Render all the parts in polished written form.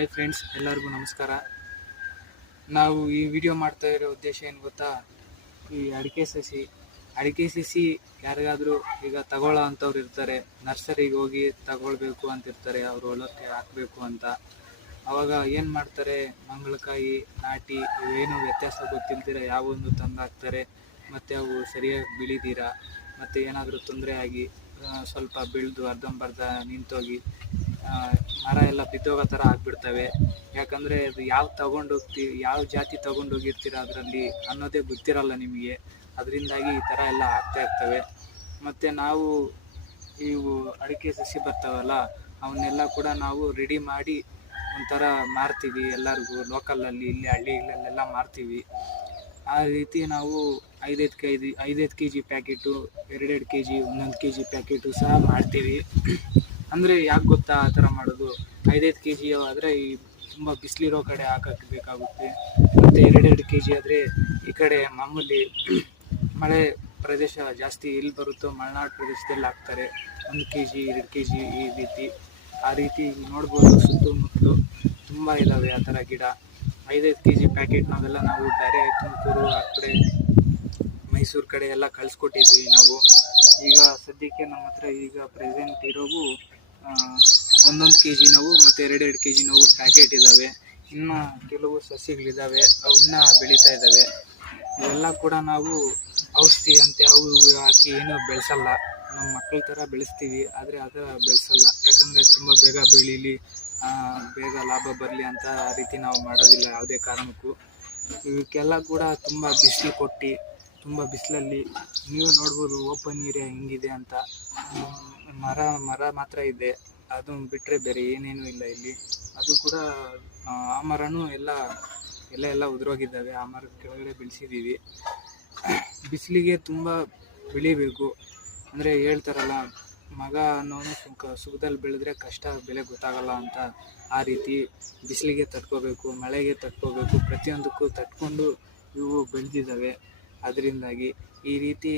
Hi friends, ಎಲ್ಲರಿಗೂ ನಮಸ್ಕಾರ. ನಾವು ಈ ವಿಡಿಯೋ ಮಾಡ್ತಾ ಇರೋ ಉದ್ದೇಶ ಏನು ಗೊತ್ತಾ? ಈ ಅಡಿಕೆ ಸಸಿ ಯಾರಿಗಾದರೂ ಈಗ ತಗೊಳ್ಳೋ ಅಂಥವ್ರು ಇರ್ತಾರೆ, ನರ್ಸರಿಗೆ ಹೋಗಿ ತಗೊಳ್ಬೇಕು ಅಂತಿರ್ತಾರೆ, ಅವ್ರು ಹೊಲಕ್ಕೆ ಹಾಕಬೇಕು ಅಂತ. ಅವಾಗ ಏನು ಮಾಡ್ತಾರೆ, ಮಂಗಳಕಾಯಿ ನಾಟಿ ಇವೇನು ವ್ಯತ್ಯಾಸ ಗೊತ್ತಿಲ್ದಿರ ಯಾವೊಂದು ತಂದು ಹಾಕ್ತಾರೆ. ಮತ್ತು ಅವು ಸರಿಯಾಗಿ ಬೆಳಿದಿರ, ಮತ್ತು ಏನಾದರೂ ತೊಂದರೆ ಆಗಿ ಸ್ವಲ್ಪ ಬೆಳೆದು ಅರ್ಧಂಬರ್ಧ ನಿಂತೋಗಿ ಮರ ಎಲ್ಲ ಬಿದ್ದೋಗೋ ಥರ ಆಗಿಬಿಡ್ತವೆ. ಯಾಕಂದರೆ ಅದು ಯಾವ ಜಾತಿ ತಗೊಂಡೋಗಿರ್ತೀರ ಅದರಲ್ಲಿ ಅನ್ನೋದೇ ಗೊತ್ತಿರಲ್ಲ ನಿಮಗೆ. ಅದರಿಂದಾಗಿ ಈ ಥರ ಎಲ್ಲ ಆಗ್ತಾ ಇರ್ತವೆ. ಮತ್ತು ನಾವು ಇವು ಅಡಿಕೆ ಸಸಿ ಬರ್ತಾವಲ್ಲ, ಅವನ್ನೆಲ್ಲ ಕೂಡ ನಾವು ರೆಡಿ ಮಾಡಿ ಒಂಥರ ಮಾರ್ತೀವಿ ಎಲ್ಲರಿಗೂ. ಲೋಕಲಲ್ಲಿ ಇಲ್ಲಿ ಹಳ್ಳಿಗಳಲ್ಲೆಲ್ಲ ಮಾರ್ತೀವಿ. ಆ ರೀತಿ ನಾವು 5 kg packet, 2 kg, 1 kg packet ಸಹ ಮಾಡ್ತೀವಿ. ಅಂದರೆ ಯಾಕೆ ಗೊತ್ತಾ ಆ ಥರ ಮಾಡೋದು? 5 kg ಆದರೆ ಈ ತುಂಬ ಬಿಸಿಲಿರೋ ಕಡೆ ಹಾಕಕ್ಕೆ ಬೇಕಾಗುತ್ತೆ. ಮತ್ತು 2 kg ಆದರೆ ಈ ಕಡೆ ಮಾಮೂಲಿ ಮಳೆ ಪ್ರದೇಶ ಜಾಸ್ತಿ ಎಲ್ಲಿ ಬರುತ್ತೋ ಮಲೆನಾಡು ಪ್ರದೇಶದಲ್ಲಿ ಹಾಕ್ತಾರೆ. 1 kg, 2 kg ಆ ರೀತಿ ನೋಡ್ಬೋದು. ಸುತ್ತಮುತ್ತಲು ತುಂಬ ಇದ್ದಾವೆ ಆ ಥರ ಗಿಡ. 5 kg ಪ್ಯಾಕೆಟ್ ನಾವೆಲ್ಲ ನಾವು ಬೇರೆ ತುಮಕೂರು ಆ ಕಡೆ ಮೈಸೂರು ಕಡೆ ಎಲ್ಲ ಕಳಿಸ್ಕೊಟ್ಟಿದ್ದೀವಿ ನಾವು. ಈಗ ಸದ್ಯಕ್ಕೆ ನಮ್ಮ ಹತ್ರ ಈಗ ಪ್ರೆಸೆಂಟ್ ಇರೋವು 1 kg ನೋವು ಮತ್ತು 2 kg ನೋವು ಪ್ಯಾಕೆಟ್ ಇದ್ದಾವೆ. ಇನ್ನು ಕೆಲವು ಸಸಿಗಳಿದ್ದಾವೆ, ಅವು ಇನ್ನೂ ಬೆಳೀತಾ ಇದ್ದಾವೆ. ಇವೆಲ್ಲ ಕೂಡ ನಾವು ಔಷಧಿ ಅಂತೆ ಅವು ಹಾಕಿ ಏನೂ ಬೆಳೆಸಲ್ಲ. ನಮ್ಮ ಮಕ್ಕಳ ಥರ ಬೆಳೆಸ್ತೀವಿ, ಆದರೆ ಆ ಥರ ಬೆಳೆಸಲ್ಲ. ಯಾಕಂದರೆ ತುಂಬ ಬೇಗ ಬೆಳೀಲಿ, ಬೇಗ ಲಾಭ ಬರಲಿ ಅಂತ ಆ ರೀತಿ ನಾವು ಮಾಡೋದಿಲ್ಲ ಯಾವುದೇ ಕಾರಣಕ್ಕೂ. ಇವಕ್ಕೆಲ್ಲ ಕೂಡ ತುಂಬ ಬಿಸಿಲು ಕೊಟ್ಟು, ತುಂಬ ಬಿಸಿಲಲ್ಲಿ ನೀವು ನೋಡ್ಬೋದು ಓಪನ್ ಏರಿಯಾ ಹೆಂಗಿದೆ ಅಂತ. ಮರ ಮಾತ್ರ ಇದೆ, ಅದು ಬಿಟ್ಟರೆ ಬೇರೆ ಏನೇನೂ ಇಲ್ಲ ಇಲ್ಲಿ. ಅದು ಕೂಡ ಆ ಮರನೂ ಎಲ್ಲ ಉದುರೋಗಿದ್ದಾವೆ. ಆ ಮರದ ಕೆಳಗಡೆ ಬೆಳೆಸಿದ್ದೀವಿ. ಬಿಸಿಲಿಗೆ ತುಂಬ ಬೆಳಿಬೇಕು. ಅಂದರೆ ಹೇಳ್ತಾರಲ್ಲ, ಮಗ ಅನ್ನೋನು ಸುಖದಲ್ಲಿ ಬೆಳೆದ್ರೆ ಕಷ್ಟ ಬೆಲೆ ಗೊತ್ತಾಗಲ್ಲ ಅಂತ. ಆ ರೀತಿ ಬಿಸಿಲಿಗೆ ತಡ್ಕೋಬೇಕು, ಮಳೆಗೆ ತಡ್ಕೋಬೇಕು, ಪ್ರತಿಯೊಂದಕ್ಕೂ ತಡ್ಕೊಂಡು ಇವು ಬೆಳೆದಿದ್ದಾವೆ. ಅದರಿಂದಾಗಿ ಈ ರೀತಿ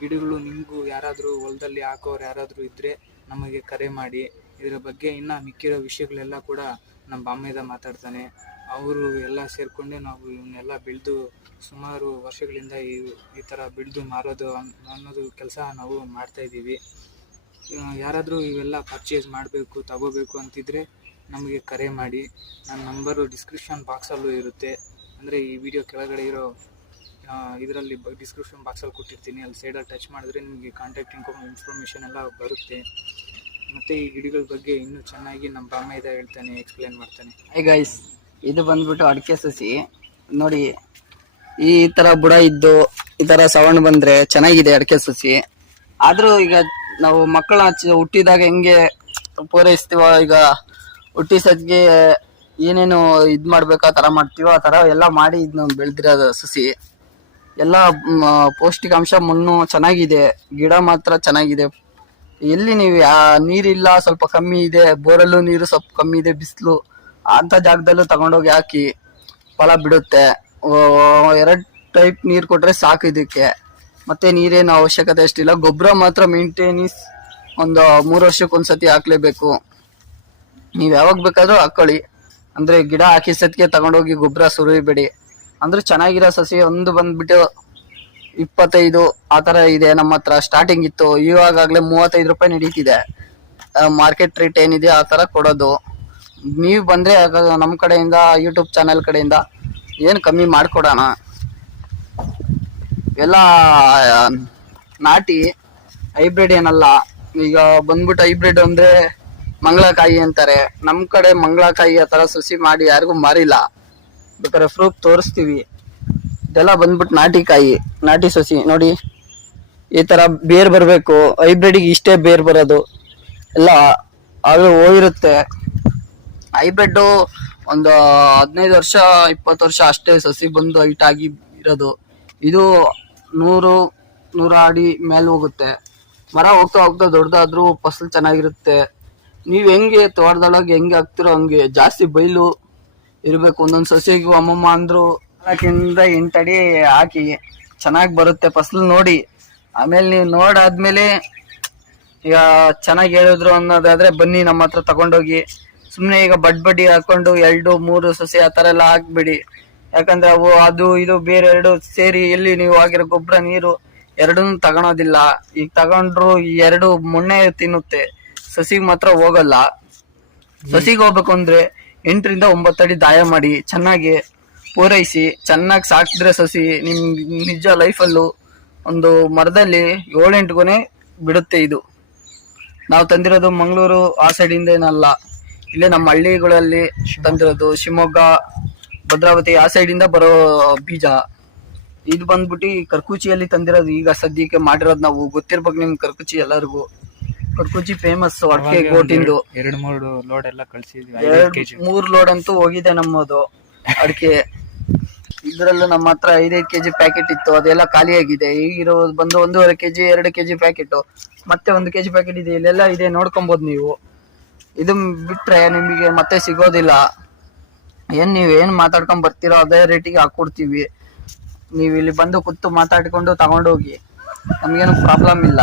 ಗಿಡಗಳು ನಿಮಗೂ ಯಾರಾದರೂ ಹೊಲದಲ್ಲಿ ಹಾಕೋರು ಯಾರಾದರೂ ಇದ್ದರೆ ನಮಗೆ ಕರೆ ಮಾಡಿ. ಇದರ ಬಗ್ಗೆ ಇನ್ನೂ ಮಿಕ್ಕಿರೋ ವಿಷಯಗಳೆಲ್ಲ ಕೂಡ ನಮ್ಮ ಬಾಮ್ಯದ ಮಾತಾಡ್ತಾನೆ. ಅವರು ಎಲ್ಲ ಸೇರಿಕೊಂಡೆ ನಾವು ಇವನ್ನೆಲ್ಲ ಬೆಳೆದು ಸುಮಾರು ವರ್ಷಗಳಿಂದ ಈ ಥರ ಬೆಳೆದು ಮಾರೋದು ಅನ್ನೋದು ಕೆಲಸ ನಾವು ಮಾಡ್ತಾಯಿದ್ದೀವಿ. ಯಾರಾದರೂ ಇವೆಲ್ಲ ಪರ್ಚೇಸ್ ಮಾಡಬೇಕು, ತಗೋಬೇಕು ಅಂತಿದ್ರೆ ನಮಗೆ ಕರೆ ಮಾಡಿ. ನನ್ನ ನಂಬರು ಡಿಸ್ಕ್ರಿಪ್ಷನ್ ಬಾಕ್ಸಲ್ಲೂ ಇರುತ್ತೆ. ಅಂದರೆ ಈ ವಿಡಿಯೋ ಕೆಳಗಡೆ ಇರೋ ಇದರಲ್ಲಿ ಡಿಸ್ಕ್ರಿಪ್ಷನ್ ಬಾಕ್ಸಲ್ಲಿ ಕೊಟ್ಟಿರ್ತೀನಿ. ಅಲ್ಲಿ ಸೈಡಲ್ಲಿ ಟಚ್ ಮಾಡಿದ್ರೆ ನಿಮಗೆ ಕಾಂಟ್ಯಾಕ್ಟ್ ಇನ್ಫಾರ್ಮೇಷನ್ ಎಲ್ಲ ಬರುತ್ತೆ. ಮತ್ತು ಈ ಗಿಡಗಳ ಬಗ್ಗೆ ಇನ್ನೂ ಚೆನ್ನಾಗಿ ನಮ್ಮ ಬಾಮೈದ ಹೇಳ್ತಾನೆ, ಎಕ್ಸ್ಪ್ಲೇನ್ ಮಾಡ್ತಾನೆ. ಹೈ ಗೈಸ್, ಇದು ಬಂದ್ಬಿಟ್ಟು ಅಡಿಕೆ ಸಸಿ ನೋಡಿ. ಈ ಥರ ಬುಡ ಇದ್ದು ಈ ಥರ ಸವಣ್ ಬಂದರೆ ಚೆನ್ನಾಗಿದೆ ಅಡಿಕೆ ಸಸಿ. ಆದರೂ ಈಗ ನಾವು ಮಕ್ಕಳ ಹುಟ್ಟಿದಾಗ ಹೆಂಗೆ ಪೂರೈಸ್ತೀವೋ, ಈಗ ಹುಟ್ಟಿಸೋದ್ಗೆ ಏನೇನು ಇದು ಮಾಡ್ಬೇಕು ಆ ಥರ ಮಾಡ್ತೀವೋ ಆ ಥರ ಎಲ್ಲ ಮಾಡಿ ಇದನ್ನ ಬೆಳೆದಿರೋದು ಸಸಿ. ಎಲ್ಲ ಪೌಷ್ಟಿಕಾಂಶ ಮಣ್ಣು ಚೆನ್ನಾಗಿದೆ, ಗಿಡ ಮಾತ್ರ ಚೆನ್ನಾಗಿದೆ. ಎಲ್ಲಿ ನೀವು ನೀರಿಲ್ಲ, ಸ್ವಲ್ಪ ಕಮ್ಮಿ ಇದೆ, ಬೋರಲ್ಲೂ ನೀರು ಸ್ವಲ್ಪ ಕಮ್ಮಿ ಇದೆ, ಬಿಸಿಲು ಅಂಥ ಜಾಗದಲ್ಲೂ ತಗೊಂಡೋಗಿ ಹಾಕಿ ಫಲ ಬಿಡುತ್ತೆ. 2 ಟೈಪ್ ನೀರು ಕೊಟ್ಟರೆ ಸಾಕು ಇದಕ್ಕೆ. ಮತ್ತೆ ನೀರೇನು ಅವಶ್ಯಕತೆ ಅಷ್ಟಿಲ್ಲ. ಗೊಬ್ಬರ ಮಾತ್ರ ಮೇಂಟೆನೆನ್ಸ್ ಒಂದು 3 ವರ್ಷಕ್ಕೊಂದ್ಸತಿ ಹಾಕ್ಲೇಬೇಕು. ನೀವು ಯಾವಾಗ ಬೇಕಾದ್ರೂ ಹಾಕೊಳ್ಳಿ. ಅಂದರೆ ಗಿಡ ಹಾಕಿಸೋದಕ್ಕೆ ತಗೊಂಡೋಗಿ ಗೊಬ್ಬರ ಸುರಿಬೇಡಿ. ಅಂದ್ರೆ ಚೆನ್ನಾಗಿರೋ ಸಸಿ ಒಂದು ಬಂದ್ಬಿಟ್ಟು 25 ಆ ಥರ ಇದೆ ನಮ್ಮ ಹತ್ರ. ಸ್ಟಾರ್ಟಿಂಗ್ ಇತ್ತು, ಇವಾಗಲೇ 35 ರೂಪಾಯಿ ನಡೀತಿದೆ. ಮಾರ್ಕೆಟ್ ರೇಟ್ ಏನಿದೆ ಆ ಥರ ಕೊಡೋದು. ನೀವು ಬಂದರೆ ನಮ್ಮ ಕಡೆಯಿಂದ, ಯೂಟ್ಯೂಬ್ ಚಾನಲ್ ಕಡೆಯಿಂದ ಏನು ಕಮ್ಮಿ ಮಾಡಿಕೊಡೋಣ. ಎಲ್ಲ ನಾಟಿ, ಹೈಬ್ರಿಡ್ ಏನಲ್ಲ. ಈಗ ಬಂದ್ಬಿಟ್ಟು ಹೈಬ್ರಿಡ್ ಅಂದರೆ ಮಂಗಳಕಾಯಿ ಅಂತಾರೆ. ನಮ್ಮ ಕಡೆ ಮಂಗಳಕಾಯಿ ಆ ಥರ ಸಸಿ ಮಾಡಿ ಯಾರಿಗೂ ಮಾರಿಲ್ಲ. ಬೇಕಾದ್ರೆ ಪ್ರೂಫ್ ತೋರಿಸ್ತೀವಿ. ಇದೆಲ್ಲ ಬಂದ್ಬಿಟ್ಟು ನಾಟಿ ಸಸಿ ನೋಡಿ. ಈ ಥರ ಬೇರ್ ಬರಬೇಕು. ಹೈಬ್ರಿಡ್ಗೆ ಇಷ್ಟೇ ಬೇರ್ ಬರೋದು ಎಲ್ಲ ಅದು ಹೋಗಿರುತ್ತೆ. ಹೈಬ್ರಿಡ್ಡು ಒಂದು 15 ವರ್ಷ 20 ವರ್ಷ ಅಷ್ಟೇ ಸಸಿ ಬಂದು ಹೈಟ್ ಆಗಿ ಇರೋದು. ಇದು 100 ಅಡಿ ಮೇಲೆ ಹೋಗುತ್ತೆ. ಮರ ಹೋಗ್ತಾ ಹೋಗ್ತಾ ದೊಡ್ಡದಾದ್ರೂ ಫಸಲು ಚೆನ್ನಾಗಿರುತ್ತೆ. ನೀವು ಹೆಂಗೆ ತೋಟದೊಳಗೆ ಹೆಂಗೆ ಹಾಕ್ತಿರೋ ಹಂಗೆ ಜಾಸ್ತಿ ಬೈಲು ಇರಬೇಕು. ಒಂದೊಂದು ಸಸಿಗೂ ಅಮ್ಮಮ್ಮ ಅಂದ್ರು 4 ಅಡಿ ಹಾಕಿ ಚೆನ್ನಾಗಿ ಬರುತ್ತೆ ಫಸಲು ನೋಡಿ. ಆಮೇಲೆ ನೀವು ನೋಡಾದ್ಮೇಲೆ ಈಗ ಚೆನ್ನಾಗಿ ಹೇಳಿದ್ರು ಅನ್ನೋದಾದ್ರೆ ಬನ್ನಿ ನಮ್ಮ ಹತ್ರ ತಗೊಂಡೋಗಿ ಸುಮ್ನೆ ಈಗ ಬಡ್ಡಿ ಹಾಕೊಂಡು 2-3 ಸಸಿ ಆ ತರ ಎಲ್ಲ ಹಾಕ್ಬಿಡಿ. ಯಾಕಂದ್ರೆ ಅವು ಅದು ಇದು ಬೇರೆ ಎರಡು ಸೇರಿ ಎಲ್ಲಿ ನೀವು ಆಗಿರೋ ಗೊಬ್ಬರ ನೀರು ಎರಡನ್ನೂ ತಗೊಳೋದಿಲ್ಲ. ಈಗ ತಗೊಂಡ್ರು ಈ 2 ಮೊನ್ನೆ ತಿನ್ನುತ್ತೆ, ಸಸಿಗೆ ಮಾತ್ರ ಹೋಗಲ್ಲ. ಸಸಿಗೆ ಹೋಗ್ಬೇಕು ಅಂದ್ರೆ 8-9 ಅಡಿ ದಾಯ ಮಾಡಿ ಚೆನ್ನಾಗಿ ಪೂರೈಸಿ ಚೆನ್ನಾಗಿ ಸಾಕಿದ್ರೆ ಸಸಿ ನಿಮ್ ನಿಜ ಲೈಫಲ್ಲೂ ಒಂದು ಮರದಲ್ಲಿ 7-8 ಗೊನೆ ಬಿಡುತ್ತೆ. ಇದು ನಾವು ತಂದಿರೋದು ಮಂಗಳೂರು ಆ ಸೈಡ್ ಇಂದ ಏನಲ್ಲ, ಇಲ್ಲೇ ನಮ್ಮ ಹಳ್ಳಿಗಳಲ್ಲಿ ತಂದಿರೋದು, ಶಿವಮೊಗ್ಗ ಭದ್ರಾವತಿ ಆ ಸೈಡ್ ಇಂದ ಬರೋ ಬೀಜ. ಇದು ಬಂದ್ಬಿಟ್ಟು ಕರ್ಕುಚಿಯಲ್ಲಿ ತಂದಿರೋದು. ಈಗ ಸದ್ಯಕ್ಕೆ ಮಾಡಿರೋದು ನಾವು ಗೊತ್ತಿರ್ಬೇಕು ನಿಮ್ ಕರ್ಕುಚಿ ಎಲ್ಲರಿಗೂ. ಕರ್ಕುಚಿ ಫೇಮಸ್ ಅಡಿಕೆ ಗೋಟಿಂದು. 2-3 ಲೋಡ್ ಎಲ್ಲ ಕಳ್ಸಿದ್ವಿ. 3 ಲೋಡ್ ಅಂತೂ ಹೋಗಿದೆ ನಮ್ಮದು ಅಡಿಕೆ. ಇದ್ರಲ್ಲೂ ನಮ್ಮ ಹತ್ರ 5-5 ಕೆಜಿ ಪ್ಯಾಕೆಟ್ ಇತ್ತು, ಅದೆಲ್ಲ ಖಾಲಿ ಆಗಿದೆ. ಈಗಿರೋದು ಬಂದು 1.5 ಕೆಜಿ 2 ಕೆಜಿ ಪ್ಯಾಕೆಟ್, ಮತ್ತೆ 1 ಕೆಜಿ ಪ್ಯಾಕೆಟ್ ಇದೆ. ಇಲ್ಲೆಲ್ಲ ಇದೆ, ನೋಡ್ಕೊಬಹುದು ನೀವು. ಇದು ಬಿಟ್ರೆ ನಿಮಗೆ ಮತ್ತೆ ಸಿಗೋದಿಲ್ಲ. ನೀವ್ ಏನ್ ಮಾತಾಡ್ಕೊಂಡ್ ಬರ್ತೀರೋ ಅದೇ ರೇಟಿಗೆ ಹಾಕೊಡ್ತೀವಿ. ನೀವು ಇಲ್ಲಿ ಬಂದು ಕೂತು ಮಾತಾಡ್ಕೊಂಡು ತಗೊಂಡೋಗಿ, ನಮ್ಗೇನು ಪ್ರಾಬ್ಲಮ್ ಇಲ್ಲ.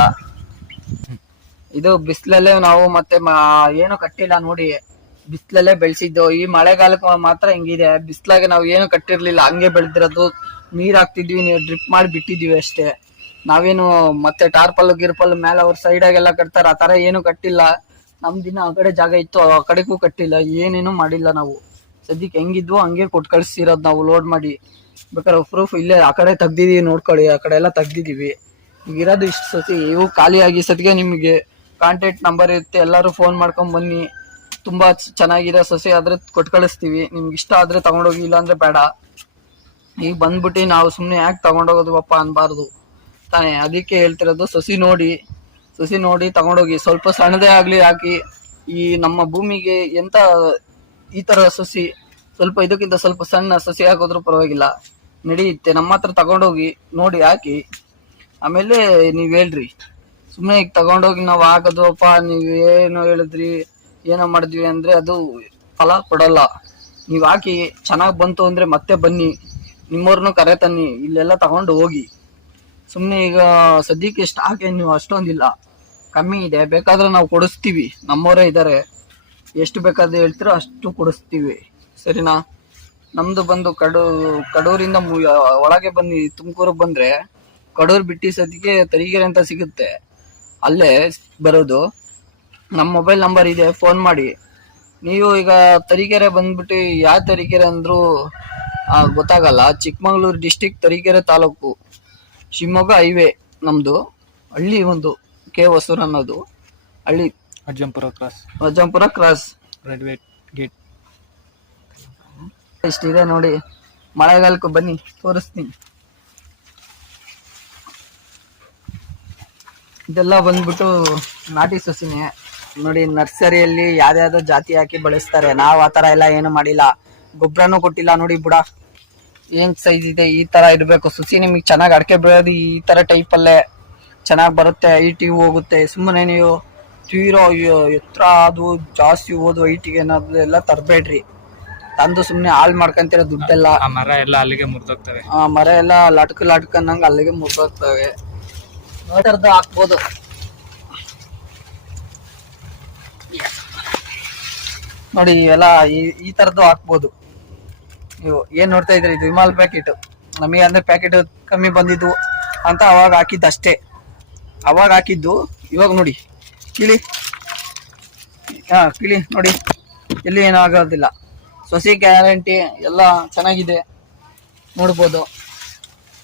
ಇದು ಬಿಸಿಲಲ್ಲೇ ನಾವು ಮತ್ತೆ ಏನು ಕಟ್ಟಿಲ್ಲ ನೋಡಿ, ಬಿಸಿಲಲ್ಲೇ ಬೆಳೆಸಿದ್ದು. ಈ ಮಳೆಗಾಲಕ್ಕೆ ಮಾತ್ರ ಹಿಂಗಿದೆ, ಬಿಸಿಲಾಗೆ ನಾವು ಏನು ಕಟ್ಟಿರ್ಲಿಲ್ಲ, ಹಂಗೆ ಬೆಳೆದಿರೋದು. ನೀರ್ ಹಾಕ್ತಿದ್ವಿ, ನೀವು ಡ್ರಿಪ್ ಮಾಡಿ ಬಿಟ್ಟಿದ್ವಿ ಅಷ್ಟೇ. ನಾವೇನು ಮತ್ತೆ ಟಾರ್ಪಲ್ ಗಿರ್ಪಲ್ ಮೇಲೆ ಅವ್ರ ಸೈಡಾಗೆಲ್ಲ ಕಟ್ತಾರ, ಆ ತರ ಏನು ಕಟ್ಟಿಲ್ಲ. ನಮ್ ದಿನ ಆ ಕಡೆ ಜಾಗ ಇತ್ತು, ಆ ಕಡೆಗೂ ಕಟ್ಟಿಲ್ಲ, ಏನೇನು ಮಾಡಿಲ್ಲ. ನಾವು ಸದ್ಯಕ್ಕೆ ಹೆಂಗಿದ್ವು ಹಂಗೆ ಕೊಟ್ಟು ಕಳಿಸಿರೋದು ನಾವು ಲೋಡ್ ಮಾಡಿ. ಬೇಕಾದ್ರೆ ಪ್ರೂಫ್ ಇಲ್ಲೇ ಆ ಕಡೆ ತೆಗ್ದಿದೀವಿ, ನೋಡ್ಕೊಳ್ಳಿ. ಆ ಕಡೆ ಎಲ್ಲ ತೆಗ್ದಿದೀವಿ. ಈಗ ಇರೋದು ಇಷ್ಟು ಸತಿ, ಇವು ಖಾಲಿಯಾಗಿ ಸದ್ಯಕ್ಕೆ ನಿಮಗೆ ಕಾಂಟ್ಯಾಕ್ಟ್ ನಂಬರ್ ಇರುತ್ತೆ, ಎಲ್ಲರೂ ಫೋನ್ ಮಾಡ್ಕೊಂಡ್ ಬನ್ನಿ. ತುಂಬಾ ಚೆನ್ನಾಗಿರೋ ಸಸಿ ಆದ್ರೆ ಕೊಟ್ಟು ಕಳಿಸ್ತೀವಿ. ನಿಮ್ಗೆ ಇಷ್ಟ ಆದ್ರೆ ತಗೊಂಡೋಗಿ, ಇಲ್ಲ ಅಂದ್ರೆ ಬೇಡ. ಈಗ ಬಂದ್ಬಿಟ್ಟು ನಾವು ಸುಮ್ನೆ ಯಾಕೆ ತಗೊಂಡೋಗೋದು ಪಪ್ಪ ಅನ್ಬಾರ್ದು ತಾನೇ, ಅದಕ್ಕೆ ಹೇಳ್ತಿರೋದು. ಸಸಿ ನೋಡಿ ತಗೊಂಡೋಗಿ. ಸ್ವಲ್ಪ ಸಣ್ಣದೇ ಆಗ್ಲಿ ಹಾಕಿ. ಈ ನಮ್ಮ ಭೂಮಿಗೆ ಎಂತ ಈ ತರ ಸಸಿ ಸ್ವಲ್ಪ ಇದಕ್ಕಿಂತ ಸ್ವಲ್ಪ ಸಣ್ಣ ಸಸಿ ಹಾಕೋದ್ರೂ ಪರವಾಗಿಲ್ಲ, ನಡೆಯುತ್ತೆ. ನಮ್ಮ ಹತ್ರ ತಗೊಂಡೋಗಿ ನೋಡಿ ಹಾಕಿ, ಆಮೇಲೆ ನೀವ್ ಹೇಳ್ರಿ. ಸುಮ್ನೆ ಈಗ ತಗೊಂಡೋಗಿ ನಾವ್ ಹಾಕೋದಪ್ಪ ನೀವ್ ಏನೋ ಹೇಳಿದ್ರಿ ಏನೋ ಮಾಡಿದ್ವಿ ಅಂದ್ರೆ ಅದು ಫಲ ಕೊಡಲ್ಲ. ನೀವ್ ಹಾಕಿ ಚೆನ್ನಾಗ್ ಬಂತು ಅಂದ್ರೆ ಮತ್ತೆ ಬನ್ನಿ, ನಿಮ್ಮವ್ರನ್ನು ಕರೆ ತನ್ನಿ, ಇಲ್ಲೆಲ್ಲ ತಗೊಂಡು ಹೋಗಿ. ಸುಮ್ನೆ ಈಗ ಸದ್ಯಕ್ಕೆ ಸ್ಟಾಕ್ ಏನು ಅಷ್ಟೊಂದಿಲ್ಲ, ಕಮ್ಮಿ ಇದೆ. ಬೇಕಾದ್ರೆ ನಾವು ಕೊಡಿಸ್ತೀವಿ, ನಮ್ಮವರೇ ಇದಾರೆ. ಎಷ್ಟು ಬೇಕಾದ್ರೆ ಹೇಳ್ತೀರೋ ಅಷ್ಟು ಕೊಡಿಸ್ತೀವಿ, ಸರಿನಾ? ನಮ್ದು ಬಂದು ಕಡೂರಿಂದ ಒಳಗೆ ಬನ್ನಿ, ತುಮಕೂರಿಗೆ ಬಂದ್ರೆ ಕಡೂರ್ ಬಿಟ್ಟಿ ಸದ್ಯಕ್ಕೆ ತರೀಕೆರೆ ಅಂತ ಸಿಗುತ್ತೆ, ಅಲ್ಲೇ ಬರೋದು. ನಮ್ಮ ಮೊಬೈಲ್ ನಂಬರ್ ಇದೆ, ಫೋನ್ ಮಾಡಿ. ನೀವು ಈಗ ತರೀಕೆರೆ ಬಂದ್ಬಿಟ್ಟು ಯಾವ ತರೀಕೆರೆ ಅಂದ್ರೂ ಗೊತ್ತಾಗಲ್ಲ. ಚಿಕ್ಕಮಗಳೂರು ಡಿಸ್ಟಿಕ್, ತರೀಕೆರೆ ತಾಲೂಕು, ಶಿವಮೊಗ್ಗ ಹೈವೇ ನಮ್ದು. ಹಳ್ಳಿ ಒಂದು ಕೆ ಹೊಸೂರು ಅನ್ನೋದು ಹಳ್ಳಿ. ಅಜ್ಜಂಪುರ ಕ್ರಾಸ್ ರೈಲ್ವೆ ಗೇಟ್ ಇಷ್ಟಿದೆ ನೋಡಿ. ಮಳೆಗಾಲಕ್ಕೂ ಬನ್ನಿ, ತೋರಿಸ್ತೀನಿ. ಇದೆಲ್ಲ ಬಂದ್ಬಿಟ್ಟು ನಾಟಿ ಸಸಿನೇ ನೋಡಿ. ನರ್ಸರಿಯಲ್ಲಿ ಯಾವ್ದಾವ್ದೋ ಜಾತಿ ಹಾಕಿ ಬೆಳೆಸ್ತಾರೆ, ನಾವ್ ಆತರ ಎಲ್ಲ ಏನು ಮಾಡಿಲ್ಲ. ಗೊಬ್ಬರನೂ ಕೊಟ್ಟಿಲ್ಲ ನೋಡಿ. ಬುಡ ಏನ್ ಸೈಜ್ ಇದೆ, ಈ ತರ ಇರ್ಬೇಕು ಸಸಿ. ನಿಮಗೆ ಚೆನ್ನಾಗಿ ಅಡಕೆ ಬೆಳೆಯೋದು ಈ ತರ ಟೈಪ್ ಅಲ್ಲೇ ಚೆನ್ನಾಗಿ ಬರುತ್ತೆ, ಹೈಟಿಗೆ ಹೋಗುತ್ತೆ. ಸುಮ್ಮನೆ ನೀವು ತೀರೋ ಎತ್ತರ ಅದು ಜಾಸ್ತಿ ಓದು ಹೈಟಿಗೆ ಅನ್ನೋದೆಲ್ಲ ತರಬೇಡ್ರಿ. ತಂದು ಸುಮ್ನೆ ಹಾಲ್ ಮಾಡ್ಕೊಂತೀರ ದುಡ್ಡೆಲ್ಲ. ಮರ ಎಲ್ಲ ಅಲ್ಲಿಗೆ ಮುರಿದೋಗ್ತವೆ. ಮರ ಎಲ್ಲ ಲಟ್ಕ ಅನ್ನಂಗ ಅಲ್ಲಿಗೆ ಮುರಿದೋಗ್ತವೆ. ನೋಡರ್ದು ಹಾಕ್ಬೋದು. ನೋಡಿ ಇವೆಲ್ಲ ಈ ತರದ್ದು ಹಾಕ್ಬೋದು. ನೀವು ಏನ್ ನೋಡ್ತಾ ಇದ್ರಿ, ಇದು ವಿಮಾಲ್ ಪ್ಯಾಕೆಟ್. ನಮಗೆ ಅಂದ್ರೆ ಪ್ಯಾಕೆಟ್ ಕಮ್ಮಿ ಬಂದಿದ್ವು ಅಂತ ಅವಾಗ ಹಾಕಿದ್ದು ಅಷ್ಟೇ. ಅವಾಗ ಹಾಕಿದ್ದು ಇವಾಗ ನೋಡಿ ಕಿಳಿ ನೋಡಿ, ಎಲ್ಲಿ ಏನೂ ಆಗೋದಿಲ್ಲ. ಸೊಸಿ ಗ್ಯಾರಂಟಿ ಎಲ್ಲ ಚೆನ್ನಾಗಿದೆ, ನೋಡ್ಬೋದು.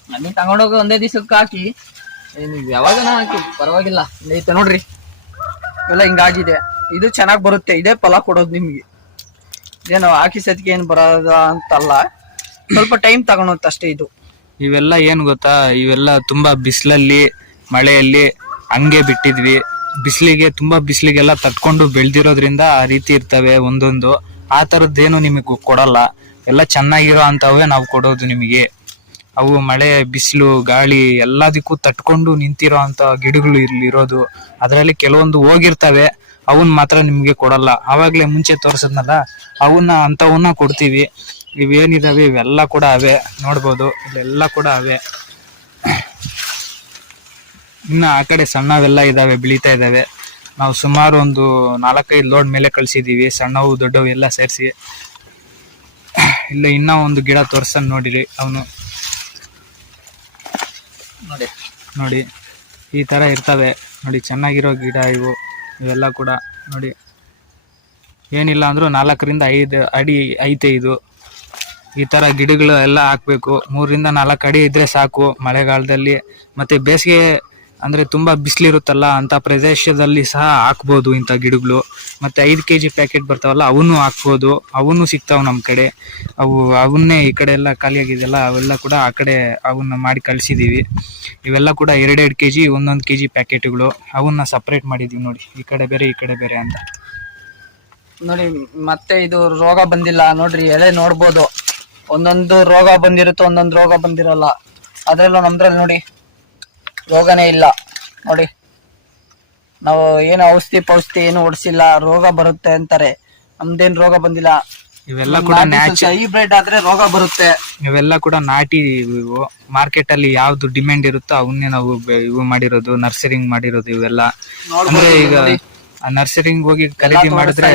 ಅಲ್ಲಿ ತಗೊಂಡೋಗಿ ಒಂದೇ ದಿವಸಕ್ಕೆ ಹಾಕಿ, ನೀವು ಯಾವಾಗನ ಹಾಕಿ ಪರವಾಗಿಲ್ಲ. ಐತೆ ನೋಡ್ರಿ, ಎಲ್ಲ ಹಿಂಗಾಗಿದೆ. ಇದು ಚೆನ್ನಾಗಿ ಬರುತ್ತೆ, ಇದೇ ಫಲ ಕೊಡೋದು ನಿಮ್ಗೆ. ಏನು ಹಾಕಿ ಸತಿಗೆ ಏನು ಬರೋದ ಅಂತಲ್ಲ, ಸ್ವಲ್ಪ ಟೈಮ್ ತಗೊಳುತ್ತೆ ಅಷ್ಟೇ. ಇದು ಇವೆಲ್ಲ ಏನ್ ಗೊತ್ತಾ, ಇವೆಲ್ಲ ತುಂಬಾ ಬಿಸಿಲಲ್ಲಿ ಮಳೆಯಲ್ಲಿ ಹಂಗೆ ಬಿಟ್ಟಿದ್ವಿ. ತುಂಬಾ ಬಿಸಿಲಿಗೆಲ್ಲ ತಟ್ಕೊಂಡು ಬೆಳ್ದಿರೋದ್ರಿಂದ ಆ ರೀತಿ ಇರ್ತವೆ ಒಂದೊಂದು. ಆ ತರದ್ದೇನು ನಿಮಗೆ ಕೊಡಲ್ಲ, ಎಲ್ಲ ಚೆನ್ನಾಗಿರೋ ಅಂತವೇ ನಾವು ಕೊಡೋದು ನಿಮಗೆ. ಅವು ಮಳೆ ಬಿಸಿಲು ಗಾಳಿ ಎಲ್ಲದಕ್ಕೂ ತಟ್ಕೊಂಡು ನಿಂತಿರೋ ಅಂತ ಗಿಡಗಳು ಇರೋದು. ಅದರಲ್ಲಿ ಕೆಲವೊಂದು ಹೋಗಿರ್ತವೆ, ಅವನ್ ಮಾತ್ರ ನಿಮ್ಗೆ ಕೊಡಲ್ಲ. ಆವಾಗ್ಲೇ ಮುಂಚೆ ತೋರ್ಸದ್ನಲ್ಲ, ಅಂತವನ್ನ ಕೊಡ್ತೀವಿ. ಇವೇನಿದಾವೆ ಇವೆಲ್ಲ ಕೂಡ ಅವೇ, ನೋಡ್ಬೋದು. ಇವೆಲ್ಲ ಕೂಡ ಅವೇ. ಇನ್ನ ಆ ಕಡೆ ಸಣ್ಣವೆಲ್ಲ ಇದಾವೆ, ಬೆಳೀತಾ ಇದಾವೆ. ನಾವು ಸುಮಾರು ಒಂದು 4-5 ಲೋಡ್ ಮೇಲೆ ಕಳ್ಸಿದೀವಿ, ಸಣ್ಣವು ದೊಡ್ಡವು ಎಲ್ಲ ಸೇರಿಸಿ. ಇಲ್ಲ ಇನ್ನೂ ಒಂದು ಗಿಡ ತೋರ್ಸನ್ ನೋಡಿರಿ. ಅವನು ನೋಡಿ ಈ ತರ ಇರ್ತವೆ ನೋಡಿ, ಚೆನ್ನಾಗಿರೋ ಗಿಡ ಇವೆಲ್ಲ ಕೂಡ ನೋಡಿ. ಏನಿಲ್ಲ ಅಂದ್ರೂ 4-5 ಅಡಿ ಐತೆ ಇದು. ಈ ತರ ಗಿಡಗಳು ಎಲ್ಲ ಹಾಕ್ಬೇಕು. 3-4 ಅಡಿ ಇದ್ರೆ ಸಾಕು ಮಳೆಗಾಲದಲ್ಲಿ. ಮತ್ತೆ ಬೇಸಿಗೆ ಅಂದ್ರೆ ತುಂಬಾ ಬಿಸಿಲಿರುತ್ತಲ್ಲ ಅಂತ ಪ್ರದೇಶದಲ್ಲಿ ಸಹ ಹಾಕ್ಬೋದು ಇಂಥ ಗಿಡಗಳು. ಮತ್ತೆ 5 kg ಪ್ಯಾಕೆಟ್ ಬರ್ತಾವಲ್ಲ ಅವನ್ನೂ ಹಾಕ್ಬೋದು, ಅವನ್ನೂ ಸಿಗ್ತಾವ ನಮ್ಮ ಕಡೆ. ಅವನ್ನೇ ಈ ಕಡೆ ಎಲ್ಲ ಖಾಲಿಯಾಗಿದೆಯಲ್ಲ ಅವೆಲ್ಲ ಕೂಡ ಆ ಕಡೆ ಅವನ್ನ ಮಾಡಿ ಕಳ್ಸಿದೀವಿ. ಇವೆಲ್ಲ ಕೂಡ 2-2 kg 1-1 kg ಪ್ಯಾಕೆಟ್ಗಳು. ಅವನ್ನ ಸಪ್ರೇಟ್ ಮಾಡಿದೀವಿ ನೋಡಿ, ಈ ಕಡೆ ಬೇರೆ ಈ ಕಡೆ ಬೇರೆ ಅಂತ. ನೋಡಿ ಮತ್ತೆ ಇದು ರೋಗ ಬಂದಿಲ್ಲ ನೋಡ್ರಿ, ಎಲೆ ನೋಡ್ಬೋದು. ಒಂದೊಂದು ರೋಗ ಬಂದಿರುತ್ತೆ, ಒಂದೊಂದು ರೋಗ ಬಂದಿರಲ್ಲ. ಅದ್ರಲ್ಲೂ ನಮ್ದ್ರಲ್ಲಿ ನೋಡಿ ರೋಗನೇ ಇಲ್ಲ ನೋಡಿ. ನಾವು ಏನು ಔಷಧಿ ಏನು ಹೊಡ್ಸಿಲ್ಲ, ರೋಗ ಬರುತ್ತೆ ಅಂತಾರೆ. ನಮ್ದೇನ್ ರೋಗ ಬಂದಿಲ್ಲ. ಇವೆಲ್ಲ ಕೂಡ ಹೈಬ್ರಿಡ್ ಆದ್ರೆ ರೋಗ ಬರುತ್ತೆ. ಇವೆಲ್ಲ ಕೂಡ ನಾಟಿ ಇವು. ಮಾರ್ಕೆಟ್ ಅಲ್ಲಿ ಯಾವ್ದು ಡಿಮ್ಯಾಂಡ್ ಇರುತ್ತೋ ಅವನ್ನೇ ನಾವು ಇವು ಮಾಡಿರೋದು, ನರ್ಸರಿಂಗ್ ಮಾಡಿರೋದು ಇವೆಲ್ಲ. ಅಂದ್ರೆ ಈಗ ನರ್ಸರಿಂಗ್ ಹೋಗಿ ಖರೀದಿ ಮಾಡಿದ್ರೆ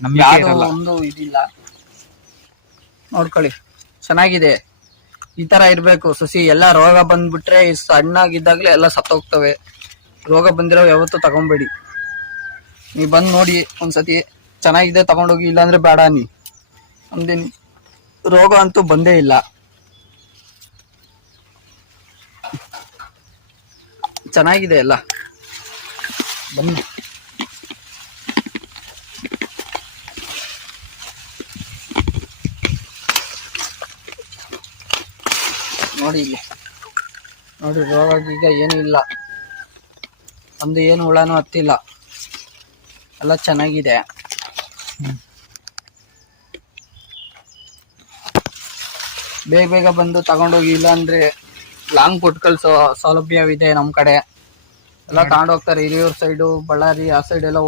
ನಮ್ಗೆ ಇರಲ್ಲ. ಒಂದು ಇದಿಲ್ಲ ನೋಡ್ಕೊಳ್ಳಿ, ಚೆನ್ನಾಗಿದೆ. ಈ ತರ ಇರ್ಬೇಕು ಸಸಿ. ಎಲ್ಲ ರೋಗ ಬಂದ್ಬಿಟ್ರೆ ಸಣ್ಣಾಗಿದ್ದಾಗ್ಲೇ ಎಲ್ಲ ಸತ್ತೋಗ್ತವೆ. ರೋಗ ಬಂದಿರೋ ಯಾವತ್ತೂ ತಗೊಂಬೇಡಿ. ನೀವು ಬಂದು ನೋಡಿ ಒಂದ್ಸತಿ, ಚೆನ್ನಾಗಿದೆ ತಗೊಂಡೋಗಿ, ಇಲ್ಲಾಂದ್ರೆ ಬೇಡ. ನಮ್ದೇನು ರೋಗ ಅಂತೂ ಬಂದೇ ಇಲ್ಲ. ಚೆನ್ನಾಗಿದೆ ಎಲ್ಲ. ಬನ್ನಿ ನೋಡಿ, ಇಲ್ಲಿ ನೋಡಿ, ರೋಗ ಈಗ ಏನು ಇಲ್ಲ. ಒಂದು ಏನು ಹುಳನೂ ಹತ್ತಿಲ್ಲ, ಎಲ್ಲ ಚೆನ್ನಾಗಿದೆ. ಬೇಗ ಬೇಗ ಬಂದು ತಗೊಂಡೋಗಿ, ಇಲ್ಲ ಅಂದ್ರೆ ಲಾಂಗ್ ಕೊಟ್ಟು ಕಳ್ಸೋ ಸೌಲಭ್ಯವಿದೆ ನಮ್ಮ ಕಡೆ. ಎಲ್ಲ ತಗೊಂಡೋಗ್ತಾರೆ. ಹಿರಿಯೂರು ಸೈಡು, ಬಳ್ಳಾರಿ ಆ ಸೈಡ್ ಎಲ್ಲ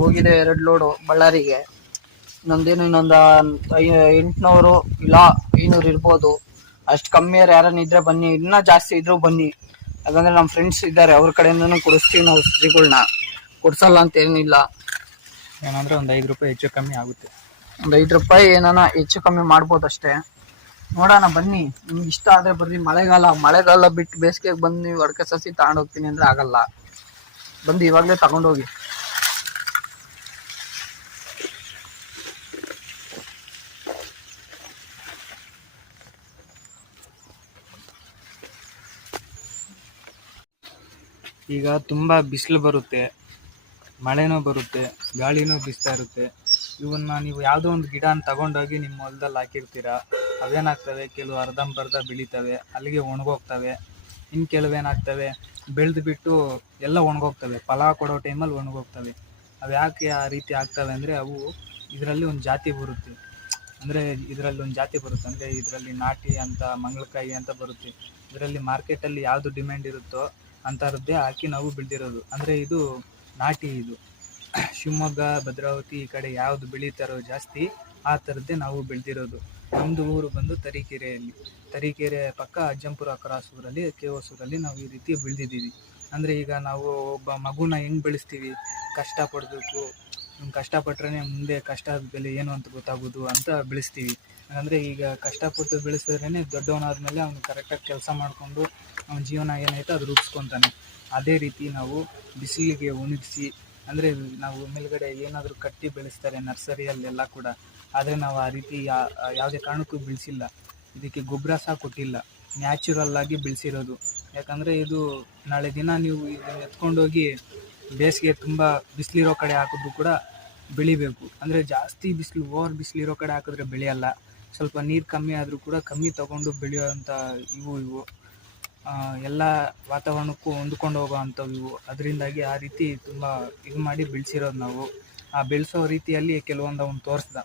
ಹೋಗಿದೆ 2 ಲೋಡು ಬಳ್ಳಾರಿಗೆ. ಇನ್ನೊಂದು 800 ಇಲ್ಲ 500 ಇರ್ಬೋದು. ಅಷ್ಟು ಕಮ್ಮಿಯವ್ರು ಯಾರನ್ನ ಇದ್ರೆ ಬನ್ನಿ, ಇನ್ನೂ ಜಾಸ್ತಿ ಇದ್ರು ಬನ್ನಿ. ಯಾಕಂದ್ರೆ ನಮ್ಮ ಫ್ರೆಂಡ್ಸ್ ಇದ್ದಾರೆ, ಅವ್ರ ಕಡೆಯಿಂದನೂ ಕೊಡಿಸ್ತೀವಿ ನಾವು ಸಸಿಗಳನ್ನ. ಕೊಡ್ಸಲ್ಲ ಅಂತ ಏನಿಲ್ಲ. ಏನಂದ್ರೆ ಒಂದು 5 ರೂಪಾಯಿ ಹೆಚ್ಚು ಕಮ್ಮಿ ಆಗುತ್ತೆ. ಒಂದು 5 ರೂಪಾಯಿ ಏನಾನ ಹೆಚ್ಚು ಕಮ್ಮಿ ಮಾಡ್ಬೋದು ಅಷ್ಟೇ. ನೋಡೋಣ ಬನ್ನಿ, ನಿಮ್ಗೆ ಇಷ್ಟ ಆದ್ರೆ ಬರ್ರಿ. ಮಳೆಗಾಲ ಬಿಟ್ಟು ಬೇಸಿಗೆಗೆ ಬಂದು ನೀವು ಅಡಿಕೆ ಸಸಿ ತಗೊಂಡೋಗ್ತೀನಿ ಅಂದ್ರೆ ಆಗಲ್ಲ. ಬಂದು ಇವಾಗಲೇ ತಗೊಂಡೋಗಿ. ಈಗ ತುಂಬಾ ಬಿಸಿಲು ಬರುತ್ತೆ, ಮಳೆನೂ ಬರುತ್ತೆ, ಗಾಳಿನೂ ಬೀಸ್ತಾ ಇರುತ್ತೆ. ಇವನ್ನ ನೀವು ಯಾವುದೋ ಒಂದು ಗಿಡನ ತಗೊಂಡೋಗಿ ನಿಮ್ಮ ಹೊಲದಲ್ಲಿ ಹಾಕಿರ್ತೀರ. ಅವೇನಾಗ್ತವೆ, ಕೆಲವು ಅರ್ಧಂಬರ್ಧ ಬೆಳಿತವೆ, ಅಲ್ಲಿಗೆ ಒಣಗೋಗ್ತವೆ. ಇನ್ನು ಕೆಲವೇನಾಗ್ತವೆ, ಬೆಳೆದು ಬಿಟ್ಟು ಎಲ್ಲ ಒಣಗೋಗ್ತವೆ. ಫಲ ಕೊಡೋ ಟೈಮಲ್ಲಿ ಒಣಗೋಗ್ತವೆ. ಅವು ಯಾಕೆ ಆ ರೀತಿ ಆಗ್ತವೆ ಅಂದರೆ, ಅವು ಇದರಲ್ಲಿ ಒಂದು ಜಾತಿ ಬರುತ್ತೆ. ಅಂದರೆ ಇದರಲ್ಲಿ ನಾಟಿ ಅಂತ, ಮಂಗಳಕಾಯಿ ಅಂತ ಬರುತ್ತೆ. ಇದರಲ್ಲಿ ಮಾರ್ಕೆಟಲ್ಲಿ ಯಾವುದು ಡಿಮ್ಯಾಂಡ್ ಇರುತ್ತೋ ಅಂಥದ್ದೇ ಹಾಕಿ ನಾವು ಬೆಳೆದಿರೋದು. ಅಂದರೆ ಇದು ನಾಟಿ. ಇದು ಶಿವಮೊಗ್ಗ, ಭದ್ರಾವತಿ ಈ ಕಡೆ ಯಾವುದು ಬೆಳೀತಾರೋ ಜಾಸ್ತಿ ಆ ಥರದ್ದೇ ನಾವು ಬೆಳೆದಿರೋದು. ನಮ್ಮದು ಊರು ಬಂದು ತರೀಕೆರೆ ಪಕ್ಕ ಅಜ್ಜಂಪುರ ಕ್ರಾಸ್ ಊರಲ್ಲಿ, ಹೊಸೂರಲ್ಲಿ ನಾವು ಈ ರೀತಿ ಬೆಳೆದಿದ್ದೀವಿ. ಅಂದರೆ ಈಗ ನಾವು ಒಬ್ಬ ಮಗುನ ಹೆಂಗೆ ಬೆಳೆಸ್ತೀವಿ, ಕಷ್ಟಪಡಬೇಕು, ಕಷ್ಟಪಟ್ರೆ ಮುಂದೆ ಕಷ್ಟದ ಬೆಲೆ ಏನು ಅಂತ ಗೊತ್ತಾಗೋದು ಅಂತ ಬೆಳೆಸ್ತೀವಿ. ಅಂದರೆ ಈಗ ಕಷ್ಟಪಟ್ಟು ಬೆಳೆಸಿದ್ರೇ ದೊಡ್ಡವನಾದ್ಮೇಲೆ ಅವನು ಕರೆಕ್ಟಾಗಿ ಕೆಲಸ ಮಾಡಿಕೊಂಡು ಅವನ ಜೀವನ ಏನೈತೆ ಅದು ರೂಪಿಸ್ಕೊತಾನೆ. ಅದೇ ರೀತಿ ನಾವು ಬಿಸಿಲಿಗೆ ಒಣಗಿಸಿ, ಅಂದರೆ ನಾವು ಮೇಲ್ಗಡೆ ಏನಾದರೂ ಕಟ್ಟಿ ಬೆಳೆಸ್ತಾರೆ ನರ್ಸರಿಯಲ್ಲೆಲ್ಲ ಕೂಡ. ಆದರೆ ನಾವು ಆ ರೀತಿ ಯಾವುದೇ ಕಾರಣಕ್ಕೂ ಬೆಳೆಸಿಲ್ಲ. ಇದಕ್ಕೆ ಗೊಬ್ಬರ ಸಹ ಕೊಟ್ಟಿಲ್ಲ, ನ್ಯಾಚುರಲ್ ಆಗಿ ಬೆಳೆಸಿರೋದು. ಯಾಕಂದರೆ ಇದು ನಾಳೆ ದಿನ ನೀವು ಇದನ್ನು ಎತ್ಕೊಂಡೋಗಿ ಬೇಸಿಗೆ ತುಂಬ ಬಿಸಿಲಿರೋ ಕಡೆ ಹಾಕಿದ್ರು ಕೂಡ ಬೆಳಿಬೇಕು. ಅಂದರೆ ಜಾಸ್ತಿ ಓವರ್ ಬಿಸಿಲಿರೋ ಕಡೆ ಹಾಕಿದ್ರೆ ಬೆಳೆಯಲ್ಲ. ಸ್ವಲ್ಪ ನೀರು ಕಮ್ಮಿ ಆದರೂ ಕೂಡ ಕಮ್ಮಿ ತಗೊಂಡು ಬೆಳೆಯುವಂಥ ಇವು ಎಲ್ಲ ವಾತಾವರಣಕ್ಕೂ ಹೊಂದ್ಕೊಂಡು ಹೋಗೋ ಅಂಥವು ಇವು. ಅದರಿಂದಾಗಿ ಆ ರೀತಿ ತುಂಬ ಇದು ಮಾಡಿ ಬೆಳೆಸಿರೋದು ನಾವು. ಆ ಬೆಳೆಸೋ ರೀತಿಯಲ್ಲಿ ಕೆಲವೊಂದು ಅವನು ತೋರಿಸ್ದ.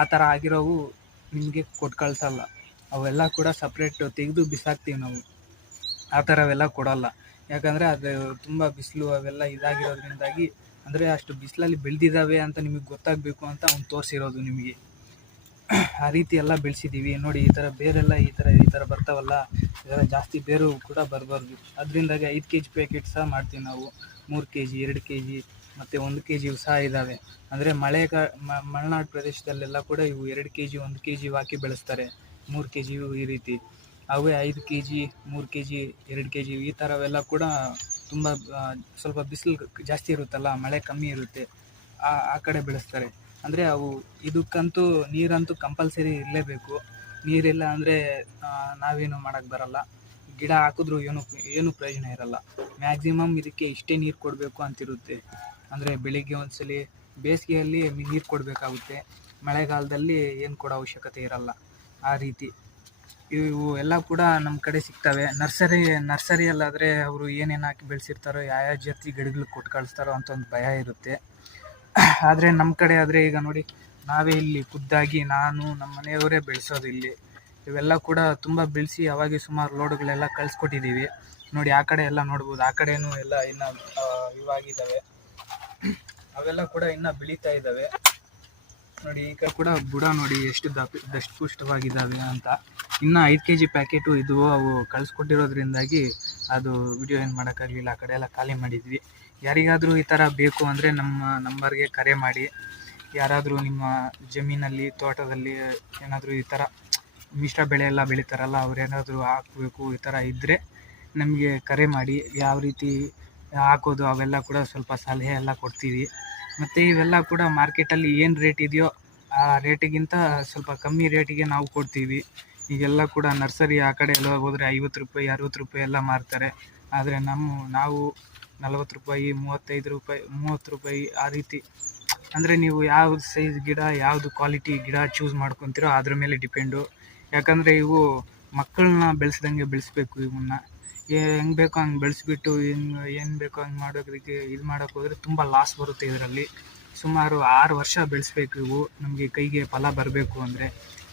ಆ ಥರ ಆಗಿರೋವು ನಿಮಗೆ ಕೊಟ್ಟು ಕಳಿಸಲ್ಲ. ಅವೆಲ್ಲ ಕೂಡ ಸಪ್ರೇಟ್ ತೆಗೆದು ಬಿಸಾಕ್ತೀವಿ ನಾವು. ಆ ಥರವೆಲ್ಲ ಕೊಡಲ್ಲ. ಯಾಕಂದರೆ ಅದು ತುಂಬ ಬಿಸಿಲು ಅವೆಲ್ಲ ಇದಾಗಿರೋದ್ರಿಂದಾಗಿ, ಅಂದರೆ ಅಷ್ಟು ಬಿಸಿಲಲ್ಲಿ ಬೆಳೆದಿದ್ದಾವೆ ಅಂತ ನಿಮಗೆ ಗೊತ್ತಾಗಬೇಕು ಅಂತ ಅವ್ನು ತೋರಿಸಿರೋದು ನಿಮಗೆ. ಆ ರೀತಿ ಎಲ್ಲ ಬೆಳೆಸಿದ್ದೀವಿ ನೋಡಿ. ಈ ಥರ ಬೇರೆಲ್ಲ ಈ ಥರ ಬರ್ತಾವಲ್ಲ, ಇದರ ಜಾಸ್ತಿ ಬೇರು ಕೂಡ ಬರಬಾರ್ದು. ಅದರಿಂದಾಗಿ 5 kg ಪ್ಯಾಕೆಟ್ ಸಹ ಮಾಡ್ತೀವಿ ನಾವು. 3 kg 2 kg ಮತ್ತು 1 kg ಸಹ ಇದ್ದಾವೆ. ಅಂದರೆ ಮಲೆನಾಡು ಪ್ರದೇಶದಲ್ಲೆಲ್ಲ ಕೂಡ ಇವು 2 kg 1 kg ಹಾಕಿ ಬೆಳೆಸ್ತಾರೆ. 3 kg ಈ ರೀತಿ. ಅವೇ 5 kg 3 kg 2 kg ಈ ಥರವೆಲ್ಲ ಕೂಡ ತುಂಬ ಸ್ವಲ್ಪ ಬಿಸಿಲು ಜಾಸ್ತಿ ಇರುತ್ತಲ್ಲ, ಮಳೆ ಕಮ್ಮಿ ಇರುತ್ತೆ, ಆ ಕಡೆ ಬೆಳೆಸ್ತಾರೆ. ಅಂದರೆ ಅವು ಇದಕ್ಕಂತೂ ನೀರಂತೂ ಕಂಪಲ್ಸರಿ ಇರಲೇಬೇಕು. ನೀರಿಲ್ಲ ಅಂದರೆ ನಾವೇನು ಮಾಡೋಕ್ಕೆ ಬರಲ್ಲ. ಗಿಡ ಹಾಕಿದ್ರೂ ಏನು ಪ್ರಯೋಜನ ಇರಲ್ಲ. ಮ್ಯಾಕ್ಸಿಮಮ್ ಇದಕ್ಕೆ ಇಷ್ಟೇ ನೀರು ಕೊಡಬೇಕು ಅಂತಿರುತ್ತೆ. ಅಂದರೆ ಬೆಳಿಗ್ಗೆ ಒಂದ್ಸಲಿ, ಬೇಸಿಗೆಯಲ್ಲಿ ನೀರು ಕೊಡಬೇಕಾಗುತ್ತೆ, ಮಳೆಗಾಲದಲ್ಲಿ ಏನು ಕೊಡೋ ಅವಶ್ಯಕತೆ ಇರಲ್ಲ. ಆ ರೀತಿ ಇವು ಎಲ್ಲ ಕೂಡ ನಮ್ಮ ಕಡೆ ಸಿಗ್ತವೆ. ನರ್ಸರಿಯಲ್ಲಾದರೆ ಅವರು ಏನೇನು ಹಾಕಿ ಬೆಳೆಸಿರ್ತಾರೋ, ಯಾವ ಜಾತಿ ಗಿಡಗಳು ಕೊಟ್ಟು ಕಳಿಸ್ತಾರೋ ಅಂತ ಒಂದು ಭಯ ಇರುತ್ತೆ. ಆದರೆ ನಮ್ಮ ಕಡೆ ಆದರೆ ಈಗ ನೋಡಿ, ನಾವೇ ಇಲ್ಲಿ ಖುದ್ದಾಗಿ ನಾನು ನಮ್ಮ ಮನೆಯವರೇ ಬೆಳೆಸೋದು ಇಲ್ಲಿ. ಇವೆಲ್ಲ ಕೂಡ ತುಂಬ ಬೆಳೆಸಿ ಅವಾಗೆ ಸುಮಾರು ಲೋಡ್ಗಳೆಲ್ಲ ಕಳಿಸ್ಕೊಟ್ಟಿದ್ದೀವಿ. ನೋಡಿ ಆ ಕಡೆ ಎಲ್ಲ ನೋಡ್ಬೋದು, ಆ ಕಡೆನೂ ಎಲ್ಲ ಇನ್ನೂ ಇವಾಗಿದ್ದಾವೆ. ಅವೆಲ್ಲ ಕೂಡ ಇನ್ನೂ ಬೆಳೀತಾ ಇದ್ದಾವೆ. ನೋಡಿ ಈ ಕಡೆ ಕೂಡ ಬುಡ ನೋಡಿ ಎಷ್ಟು ದಷ್ಟಪುಷ್ಟವಾಗಿದ್ದಾವೆ ಅಂತ. ಇನ್ನು 5 kg ಪ್ಯಾಕೆಟು ಇದ್ವು, ಅವು ಕಳಿಸ್ಕೊಟ್ಟಿರೋದ್ರಿಂದಾಗಿ ಅದು ವಿಡಿಯೋ ಏನು ಮಾಡೋಕ್ಕಾಗಲಿಲ್ಲ. ಆ ಕಡೆ ಎಲ್ಲ ಖಾಲಿ ಮಾಡಿದ್ವಿ. ಯಾರಿಗಾದರೂ ಈ ಥರ ಬೇಕು ಅಂದರೆ ನಮ್ಮ ನಂಬರ್ಗೆ ಕರೆ ಮಾಡಿ. ಯಾರಾದರೂ ನಿಮ್ಮ ಜಮೀನಲ್ಲಿ, ತೋಟದಲ್ಲಿ ಏನಾದರೂ ಈ ಥರ ಮಿಶ್ರ ಬೆಳೆ ಎಲ್ಲ ಬೆಳೀತಾರಲ್ಲ, ಅವ್ರೇನಾದರೂ ಹಾಕಬೇಕು ಈ ಥರ ಇದ್ದರೆ ನಮಗೆ ಕರೆ ಮಾಡಿ. ಯಾವ ರೀತಿ ಹಾಕೋದು ಅವೆಲ್ಲ ಕೂಡ ಸ್ವಲ್ಪ ಸಲಹೆ ಎಲ್ಲ ಕೊಡ್ತೀವಿ. ಮತ್ತು ಇವೆಲ್ಲ ಕೂಡ ಮಾರ್ಕೆಟಲ್ಲಿ ಏನು ರೇಟ್ ಇದೆಯೋ ಆ ರೇಟಿಗಿಂತ ಸ್ವಲ್ಪ ಕಮ್ಮಿ ರೇಟಿಗೆ ನಾವು ಕೊಡ್ತೀವಿ. ಈಗೆಲ್ಲ ಕೂಡ ನರ್ಸರಿ ಆ ಕಡೆ ಎಲ್ಲ ಹೋದರೆ 50 ರೂಪಾಯಿ 60 ರೂಪಾಯಿ ಎಲ್ಲ ಮಾರ್ತಾರೆ. ಆದರೆ ನಾವು 40 ರೂಪಾಯಿ 35 ರೂಪಾಯಿ 30 ರೂಪಾಯಿ ಆ ರೀತಿ. ಅಂದರೆ ನೀವು ಯಾವ್ದು ಸೈಜ್ ಗಿಡ, ಯಾವುದು ಕ್ವಾಲಿಟಿ ಗಿಡ ಚೂಸ್ ಮಾಡ್ಕೊತೀರೋ ಅದ್ರ ಮೇಲೆ ಡಿಪೆಂಡು. ಯಾಕಂದರೆ ಇವು ಮಕ್ಕಳನ್ನ ಬೆಳೆಸ್ದಂಗೆ ಬೆಳೆಸ್ಬೇಕು. ಇವನ್ನ ಹೆಂಗೆ ಬೇಕೋ ಹಂಗೆ ಬೆಳೆಸ್ಬಿಟ್ಟು ಏನು ಬೇಕೋ ಹಂಗೆ ಮಾಡೋದಕ್ಕೆ ಇದು ಮಾಡೋಕ್ಕೆ ಹೋದರೆ ತುಂಬ ಲಾಸ್ ಬರುತ್ತೆ. ಇದರಲ್ಲಿ ಸುಮಾರು 6 ವರ್ಷ ಬೆಳೆಸ್ಬೇಕು. ಇವು ನಮಗೆ ಕೈಗೆ ಫಲ ಬರಬೇಕು ಅಂದರೆ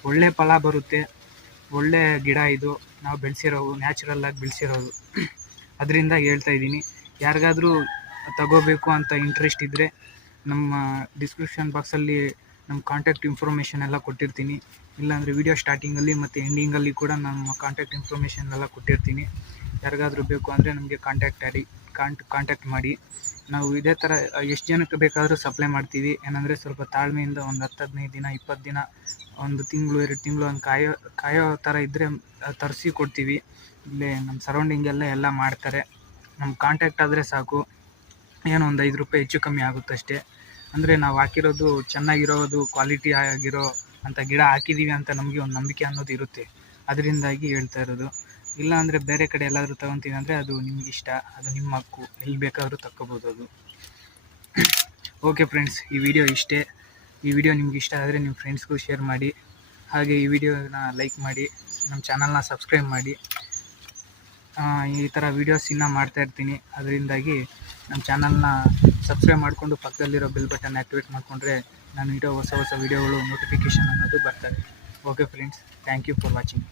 ಒಳ್ಳೆ ಫಲ ಬರುತ್ತೆ. ಒಳ್ಳೆ ಗಿಡ ಇದು, ನಾವು ಬೆಳೆಸಿರೋವು, ನ್ಯಾಚುರಲ್ಲಾಗಿ ಬೆಳೆಸಿರೋದು. ಅದರಿಂದ ಹೇಳ್ತಾ ಇದ್ದೀನಿ, ಯಾರಿಗಾದರೂ ತಗೋಬೇಕು ಅಂತ ಇಂಟ್ರೆಸ್ಟ್ ಇದ್ದರೆ ನಮ್ಮ ಡಿಸ್ಕ್ರಿಪ್ಷನ್ ಬಾಕ್ಸಲ್ಲಿ ನಮ್ಮ ಕಾಂಟ್ಯಾಕ್ಟ್ ಇನ್ಫಾರ್ಮೇಷನ್ ಎಲ್ಲ ಕೊಟ್ಟಿರ್ತೀನಿ. ಇಲ್ಲಾಂದರೆ ವಿಡಿಯೋ ಸ್ಟಾರ್ಟಿಂಗಲ್ಲಿ ಮತ್ತು ಎಂಡಿಂಗಲ್ಲಿ ಕೂಡ ನಮ್ಮ ಕಾಂಟ್ಯಾಕ್ಟ್ ಇನ್ಫಾರ್ಮೇಷನ್ ಎಲ್ಲ ಕೊಟ್ಟಿರ್ತೀನಿ. ಯಾರಿಗಾದರೂ ಬೇಕು ಅಂದರೆ ನಮಗೆ ಕಾಂಟ್ಯಾಕ್ಟ್ ಮಾಡಿ. ನಾವು ಇದೇ ಥರ ಎಷ್ಟು ಜನಕ್ಕೆ ಬೇಕಾದರೂ ಸಪ್ಲೈ ಮಾಡ್ತೀವಿ. ಏನಂದರೆ ಸ್ವಲ್ಪ ತಾಳ್ಮೆಯಿಂದ ಒಂದು 10-15 ದಿನ 20 ದಿನ 1 ತಿಂಗಳು 2 ತಿಂಗಳು ಹಂಗೆ ಕಾಯೋ ಥರ ಇದ್ದರೆ ತರಿಸಿ ಕೊಡ್ತೀವಿ. ಇಲ್ಲೇ ನಮ್ಮ ಸರೌಂಡಿಂಗೆಲ್ಲ ಎಲ್ಲ ಮಾಡ್ತಾರೆ. ನಮ್ಮ ಕಾಂಟ್ಯಾಕ್ಟ್ ಆದರೆ ಸಾಕು, ಏನೋ ಒಂದು 5 ರೂಪಾಯಿ ಹೆಚ್ಚು ಕಮ್ಮಿ ಆಗುತ್ತಷ್ಟೇ. ಅಂದರೆ ನಾವು ಹಾಕಿರೋದು ಚೆನ್ನಾಗಿರೋದು, ಕ್ವಾಲಿಟಿ ಆಗಿರೋ ಅಂಥ ಗಿಡ ಹಾಕಿದ್ದೀವಿ ಅಂತ ನಮಗೆ ಒಂದು ನಂಬಿಕೆ ಅನ್ನೋದು ಇರುತ್ತೆ. ಅದರಿಂದಾಗಿ ಹೇಳ್ತಾ ಇರೋದು. ಇಲ್ಲ ಅಂದರೆ ಬೇರೆ ಕಡೆ ಎಲ್ಲಾದರೂ ತೊಗೊತೀವಿ ಅಂದರೆ ಅದು ನಿಮಗಿಷ್ಟ, ಅದು ನಿಮ್ಮ ಹಕ್ಕು, ಎಲ್ಲಿ ಬೇಕಾದರೂ ತಕ್ಕೋಬೋದು ಅದು. ಓಕೆ ಫ್ರೆಂಡ್ಸ್, ಈ ವಿಡಿಯೋ ಇಷ್ಟೇ. ಈ ವಿಡಿಯೋ ನಿಮ್ಗೆ ಇಷ್ಟ ಆದರೆ ನಿಮ್ಮ ಫ್ರೆಂಡ್ಸ್ಗೂ ಶೇರ್ ಮಾಡಿ. ಹಾಗೆ ಈ ವಿಡಿಯೋನ ಲೈಕ್ ಮಾಡಿ, ನಮ್ಮ ಚಾನಲ್ನ ಸಬ್ಸ್ಕ್ರೈಬ್ ಮಾಡಿ. ಈ ಥರ ವೀಡಿಯೋಸ್ ಇನ್ನೂ ಮಾಡ್ತಾಯಿರ್ತೀನಿ. ಅದರಿಂದಾಗಿ ನಮ್ಮ ಚಾನಲ್ನ ಸಬ್ಸ್ಕ್ರೈಬ್ ಮಾಡಿಕೊಂಡು ಪಕ್ಕದಲ್ಲಿರೋ ಬೆಲ್ ಬಟನ್ ಆ್ಯಕ್ಟಿವೇಟ್ ಮಾಡಿಕೊಂಡ್ರೆ ನಾನು ಇಡೋ ಹೊಸ ವೀಡಿಯೋಗಳು ನೋಟಿಫಿಕೇಷನ್ ಅನ್ನೋದು ಬರ್ತದೆ. Okay friends, thank you for watching.